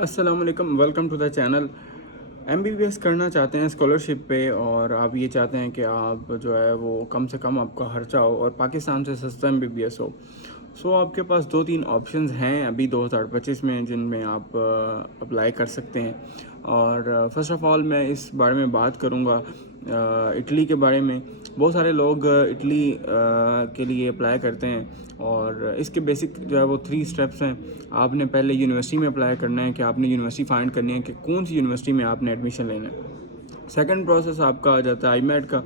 अस्सलाम वालेकुम, welcome to the channel. MBBS करना चाहते हैं स्कॉलरशिप पे और आप ये चाहते हैं कि आप जो है वो कम से कम आपका खर्चा हो और पाकिस्तान से सस्ता एमबीबीएस हो। सो आपके पास 2-3 ऑप्शंस हैं अभी 2025 में जिनमें आप अप्लाई कर सकते हैं। और फर्स्ट ऑफ़ ऑल मैं इस बारे में बात करूँगा इटली के बारे में। बहुत सारे लोग इटली के लिए अप्लाई करते हैं और इसके बेसिक जो है वो 3 स्टेप्स हैं। आपने पहले यूनिवर्सिटी में अप्लाई करना है कि आपने यूनिवर्सिटी फाइंड करनी है कि कौन सी यूनिवर्सिटी में आपने एडमिशन लेना है। सेकंड प्रोसेस आपका आ जाता है आईमेट का।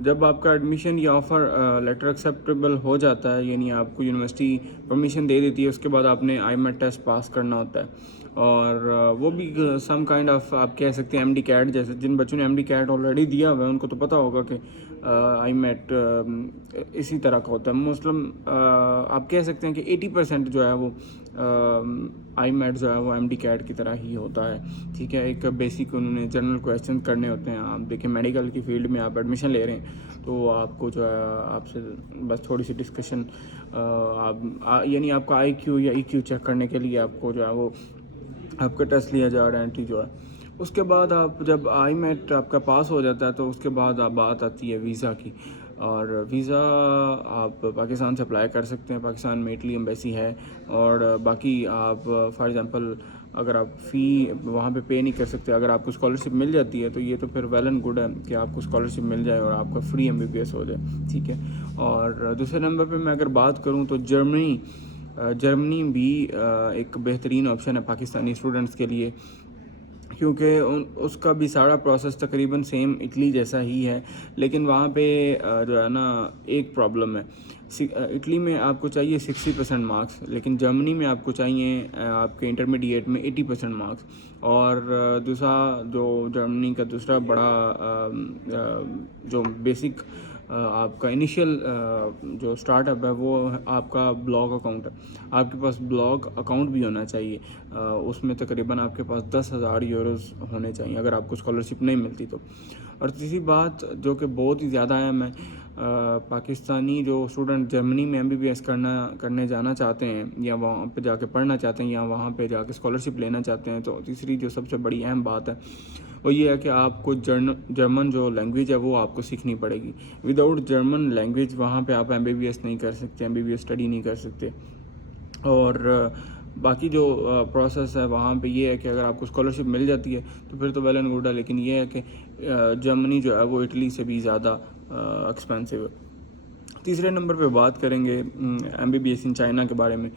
जब आपका एडमिशन या ऑफ़र लेटर एक्सेप्टेबल हो जाता है, यानी आपको यूनिवर्सिटी परमिशन दे देती है, उसके बाद आपने आईमेट टेस्ट पास करना होता है। और वो भी सम काइंड ऑफ आप कह सकते हैं एमडी कैट जैसे। जिन बच्चों ने एमडी कैट ऑलरेडी दिया हुआ है उनको तो पता होगा कि आईमेट इसी तरह का होता है। मतलब आप कह सकते हैं कि 80% जो है वो आईमेट जो है वो एमडी कैट की तरह ही होता है। ठीक है, एक बेसिक उन्होंने जनरल क्वेश्चन करने होते हैं। आप देखिए मेडिकल की फील्ड में आप एडमिशन ले रहे हैं तो आपको जो है आपसे बस थोड़ी सी डिस्कशन यानी आपका आईक्यू या ईक्यू चेक करने के लिए आपको जो है वो आपका टेस्ट लिया जा रहा है एंट्री जो है। उसके बाद आप जब आईमेट आपका पास हो जाता है तो उसके बाद आप बात आती है वीज़ा की। और वीज़ा आप पाकिस्तान से अप्लाई कर सकते हैं, पाकिस्तान में इटली एम्बेसी है। और बाकी आप फॉर एग्ज़ाम्पल अगर आप फ़ी वहाँ पे नहीं कर सकते, अगर आपको स्कॉलरशिप मिल जाती है तो ये तो फिर वेल एंड गुड है कि आपको स्कॉलरशिप मिल जाए और आपका फ्री एमबीबीएस हो जाए। ठीक है। और दूसरे नंबर पे मैं अगर बात करूँ तो जर्मनी भी एक बेहतरीन ऑप्शन है पाकिस्तानी स्टूडेंट्स के लिए, क्योंकि उसका भी सारा प्रोसेस तकरीबन सेम इटली जैसा ही है। लेकिन वहाँ पे जो है ना एक प्रॉब्लम है। इटली में आपको चाहिए 60% मार्क्स, लेकिन जर्मनी में आपको चाहिए आपके इंटरमीडिएट में 80% मार्क्स। और दूसरा जो जर्मनी का दूसरा बड़ा जो बेसिक आपका इनिशियल जो स्टार्टअप है वो आपका ब्लॉग अकाउंट है। आपके पास ब्लॉग अकाउंट भी होना चाहिए। उसमें तकरीबन आपके पास 10,000 यूरोज़ होने चाहिए अगर आपको स्कॉलरशिप नहीं मिलती तो। और तीसरी बात जो कि बहुत ही ज़्यादा अहम है, पाकिस्तानी जो स्टूडेंट जर्मनी में एमबीबीएस करने जाना चाहते हैं या वहाँ पे जाके पढ़ना चाहते हैं या वहाँ पे जाके स्कॉलरशिप लेना चाहते हैं, तो तीसरी जो सबसे बड़ी अहम बात है वो ये है कि आपको जर्मन जो लैंग्वेज है वो आपको सीखनी पड़ेगी। विदाउट जर्मन लैंग्वेज वहाँ पे आप एमबीबीएस नहीं कर सकते, एमबीबीएस स्टडी नहीं कर सकते। और बाकी जो प्रोसेस है वहाँ पे ये है कि अगर आपको स्कॉलरशिप मिल जाती है तो फिर तो वेल एंड गुड है। लेकिन ये है कि जर्मनी जो है वो इटली से भी ज़्यादा एक्सपेंसिव है। तीसरे नंबर पे बात करेंगे एमबीबीएस इन चाइना के बारे में।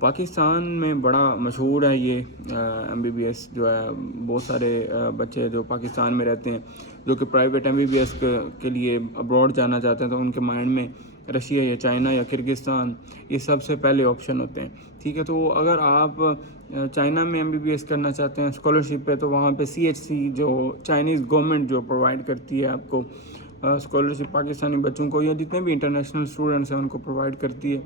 पाकिस्तान में बड़ा मशहूर है ये एमबीबीएस जो है। बहुत सारे बच्चे जो पाकिस्तान में रहते हैं जो कि प्राइवेट एमबीबीएस के लिए अब्रॉड जाना चाहते हैं, तो उनके माइंड में रशिया या चाइना या किर्गिस्तान ये सबसे पहले ऑप्शन होते हैं। ठीक है, तो अगर आप चाइना में एमबीबीएस करना चाहते हैं स्कॉलरशिप पे, तो वहाँ पे सीएचसी जो चाइनीज़ गवर्नमेंट जो प्रोवाइड करती है आपको स्कॉलरशिप पाकिस्तानी बच्चों को या जितने भी इंटरनेशनल स्टूडेंट्स हैं उनको प्रोवाइड करती है,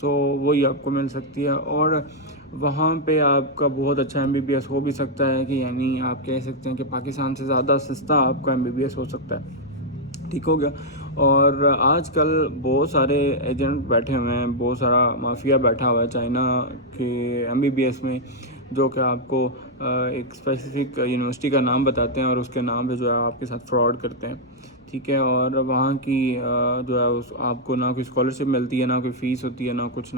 तो वही आपको मिल सकती है। और वहाँ पे आपका बहुत अच्छा एमबीबीएस हो भी सकता है कि यानी आप कह सकते हैं कि पाकिस्तान से ज़्यादा सस्ता आपका एमबीबीएस हो सकता है। ठीक हो गया। और आजकल बहुत सारे एजेंट बैठे हुए हैं, बहुत सारा माफिया बैठा हुआ है चाइना के एमबीबीएस में, जो कि आपको एक स्पेसिफिक यूनिवर्सिटी का नाम बताते हैं और उसके नाम पे जो है आपके साथ फ्रॉड करते हैं। ठीक है, और वहाँ की जो है उस आपको ना कोई स्कॉलरशिप मिलती है, ना कोई फ़ीस होती है, ना कुछ,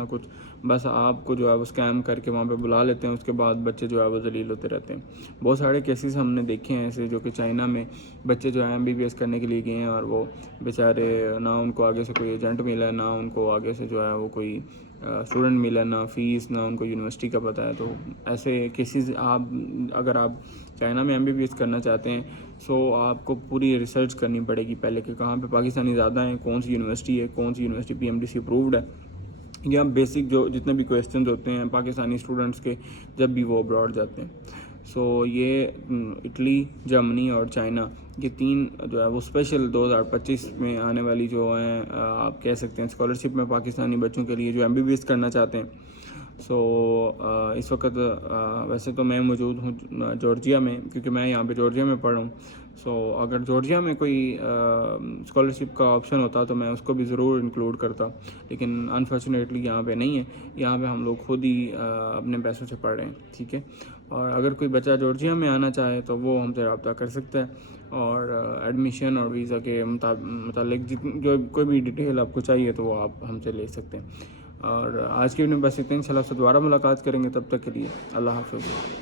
बस आपको जो है वो स्कैम करके वहाँ पे बुला लेते हैं। उसके बाद बच्चे जो है वो जलील होते रहते हैं। बहुत सारे केसेस हमने देखे हैं ऐसे, जो कि चाइना में बच्चे जो है एमबीबीएस करने के लिए गए हैं और वो बेचारे ना उनको आगे से कोई एजेंट मिला, ना उनको आगे से जो है वो कोई स्टूडेंट मिला, ना फ़ीस, ना उनको यूनिवर्सिटी का पता है। तो ऐसे केसेस अगर आप चाइना में एमबीबीएस करना चाहते हैं सो आपको पूरी रिसर्च करनी पड़ेगी पहले कि कहाँ पे पाकिस्तानी ज़्यादा हैं, कौन सी यूनिवर्सिटी है, कौन सी यूनिवर्सिटी पीएमडीसी अप्रूव्ड है, या बेसिक जो जितने भी क्वेश्चन होते हैं पाकिस्तानी स्टूडेंट्स के जब भी वो अब्रॉड जाते हैं। सो ये इटली, जर्मनी और चाइना, ये तीन जो है वो स्पेशल 2025 में आने वाली जो हैं आप कह सकते हैं स्कॉलरशिप में पाकिस्तानी बच्चों के लिए जो एमबीबीएस करना चाहते हैं, سو اس وقت ویسے تو میں موجود ہوں جارجیا میں، کیونکہ میں یہاں پہ جارجیا میں پڑھ رہا ہوں. سو اگر جارجیا میں کوئی اسکالرشپ کا آپشن ہوتا تو میں اس کو بھی ضرور انکلوڈ کرتا، لیکن انفارچونیٹلی یہاں پہ نہیں ہے. یہاں پہ ہم لوگ خود ہی اپنے پیسوں سے پڑھ رہے ہیں. ٹھیک ہے، اور اگر کوئی بچہ جارجیا میں آنا چاہے تو وہ ہم سے رابطہ کر سکتا ہے، اور ایڈمیشن اور ویزا کے متعلق جو کوئی بھی ڈیٹیل آپ کو چاہیے تو وہ آپ ہم سے لے سکتے ہیں. اور آج کی ویڈیو میں بس اتنا ہی. انشاءاللہ آپ سے دوبارہ ملاقات کریں گے، تب تک کے لیے اللہ حافظ.